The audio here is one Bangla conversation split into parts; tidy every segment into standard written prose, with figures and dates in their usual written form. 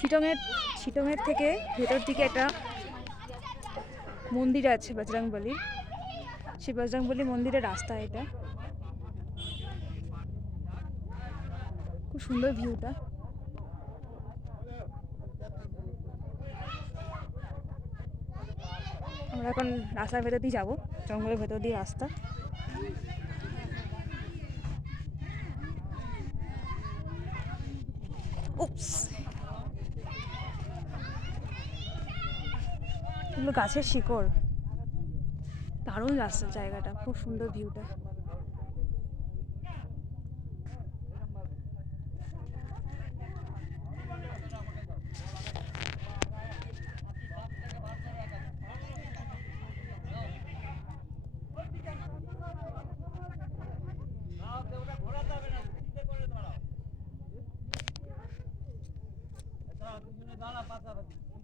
শিটংয়ের থেকে ভেতর দিকে একটা মন্দির আছে বজরংবলী। সেই বজরংবলী মন্দিরের রাস্তা এটা। খুব সুন্দর ভিউটা। আমরা এখন রাস্তার ভেতর দিয়ে যাবো, জঙ্গলের ভেতর দিয়ে রাস্তা। উপস, এগুলো গাছের শিকড়। দারুণ রাস্তার জায়গাটা, খুব সুন্দর ভিউটা।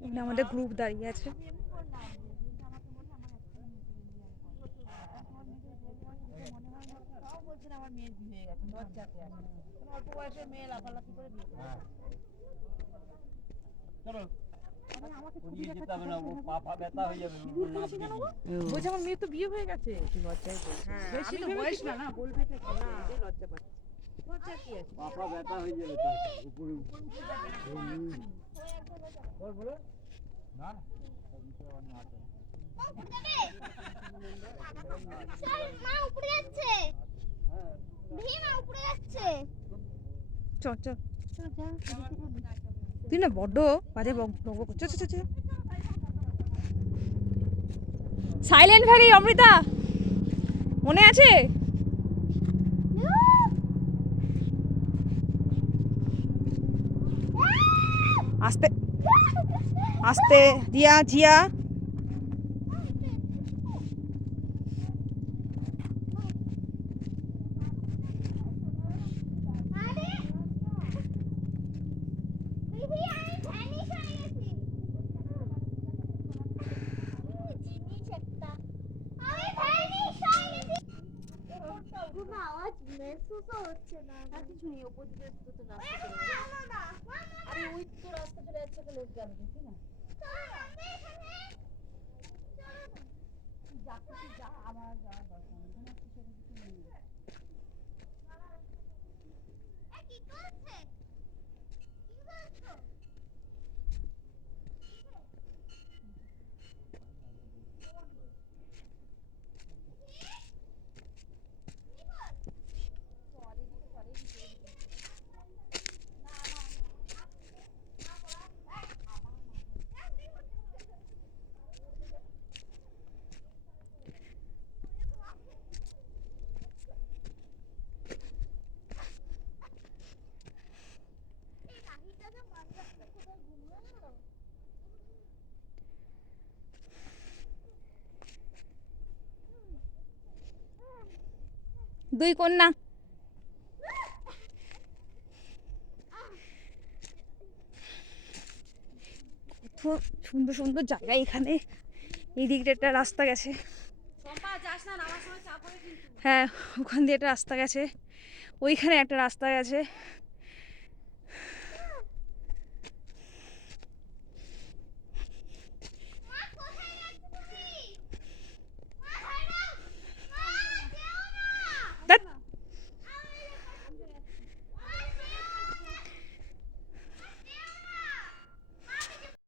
এখানে আমাদের গ্রুপ দাঁড়িয়ে আছে। বলছে আমার মেয়ে তো বিয়ে হয়ে গেছে, লজ্জায় বলছে। বেশি তো বয়স না, না বলবে না, লজ্জা পাচ্ছে। লজ্জা কি আছে, পাপা ব্যথা হয়ে যাবে তার উপরে বলো না মা উপরে যাচ্ছে, ভীমা উপরে যাচ্ছে। চল চল, তুই না বড্ড বাজে বকবক করছিস। চল চল, সাইলেন্ট ভ্যালি অমৃতা মনে আছে? আস্তে আস্তে, জিয়া জিয়া। আওয়াজ মেহসুস হচ্ছে না, আর কিছু নেই। ওপর দিকে তো রাস্তা চলে যাচ্ছে। আরে ওই তো রাস্তা চলে যাচ্ছে, একটা লোক যাবে, দেখি না। যা আমার যাওয়ার দরকার নেই, এখানে একটা সেটা কিছু নেই। কি করছে, কি করছো? দুই কন্যা। কত সুন্দর সুন্দর জায়গা এখানে। এই দিকটা একটা রাস্তা গেছে, হ্যাঁ ওখান দিয়ে একটা রাস্তা গেছে, ওইখানে একটা রাস্তা গেছে।